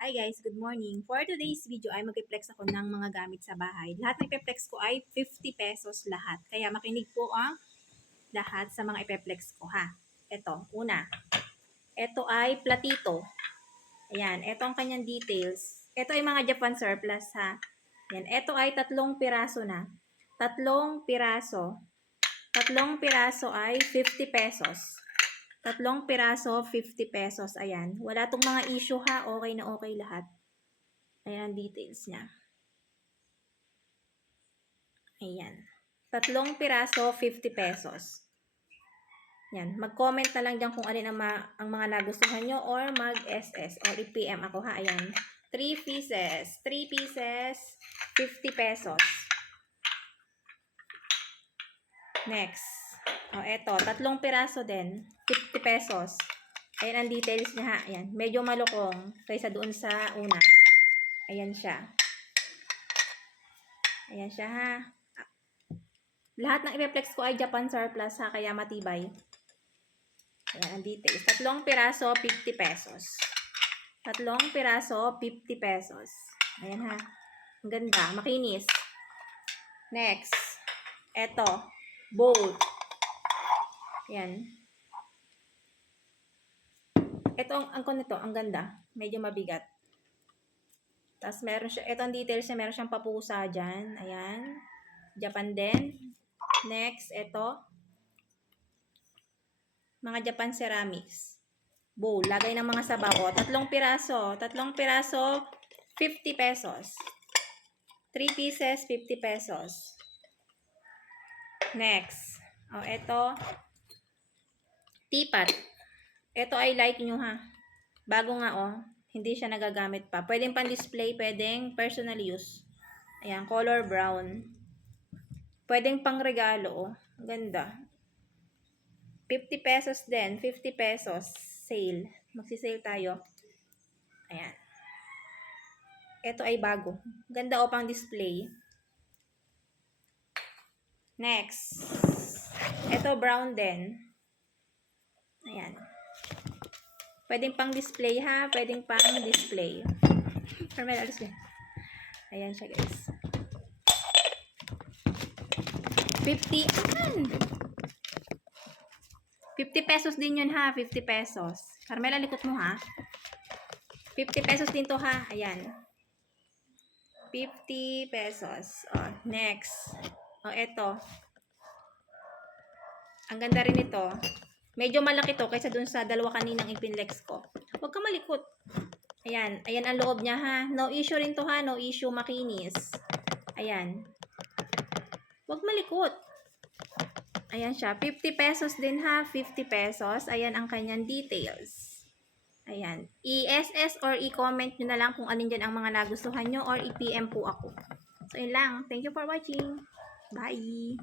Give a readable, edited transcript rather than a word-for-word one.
Hi guys, good morning. For today's video ay mag-flex ako ng mga gamit sa bahay. Lahat ng ipeplex ko ay 50 pesos lahat. Kaya makinig po ang lahat sa mga ipeplex ko ha. Ito, una. Ito ay platito. Ayan, ito ang kanyang details. Ito ay mga Japan surplus ha. Ayan, ito ay 3 piraso na. 3 piraso. 3 piraso ay 50 pesos. 3 piraso, 50 pesos. Ayan. Wala tong mga issue ha. Okay na okay lahat. Ayan ang details niya. Ayan. 3 piraso, 50 pesos. Yan. Mag-comment na lang dyan kung alin ang mga nagustuhan nyo or mag-SS or i-PM ako ha. Ayan. 3 pieces. 3 pieces, 50 pesos. Next. O, eto. 3 piraso din. 50 pesos. Ayan ang details niya ha. Ayan. Medyo malukong kaysa doon sa una. Ayan siya. Ayan siya ha. Lahat ng ipeplex ko ay Japan surplus ha. Kaya matibay. Ayan ang details. 3 piraso, 50 pesos. 3 piraso, 50 pesos. Ayan ha. Ang ganda. Makinis. Next. Eto. Bowl. Ayan. Ito ang nito, ang ganda. Medyo mabigat. Tapos meron siya, ito ang details niya, meron siyang papusa dyan. Ayan. Japan din. Next, ito. Mga Japan ceramics. Bowl. Lagay ng mga sabaw. 3 piraso. 3 piraso, 50 pesos. 3 pieces, 50 pesos. Next. O, ito. Teapot. Ito ay like nyo ha. Bago nga hindi siya nagagamit pa. Pwedeng pang display, pwedeng personal use. Ayan, color brown. Pwedeng pang regalo Ganda. 50 pesos din. 50 pesos. Sale. Magsisale tayo. Ayan. Ito ay bago. Ganda pang display. Next. Ito brown din. Ayan. Pwedeng pang display ha. Pwedeng pang display. Carmel, alis ka. Ayan siya guys. 50. Ayan. 50 pesos din yun ha. 50 pesos. Carmela, likot mo ha. 50 pesos din to ha. Ayan. 50 pesos. Next. Eto. Ang ganda rin ito. Medyo malaki to kaysa dun sa dalawa kaninang ipinlex ko. Huwag ka malikot. Ayan. Ayan ang loob niya ha. No issue rin to ha. No issue, makinis. Ayan. Huwag malikot. Ayan siya. 50 pesos din ha. 50 pesos. Ayan ang kanyang details. Ayan. I-SS or i-comment nyo na lang kung alin dyan ang mga nagustuhan nyo or i-PM po ako. So, yun lang. Thank you for watching. Bye!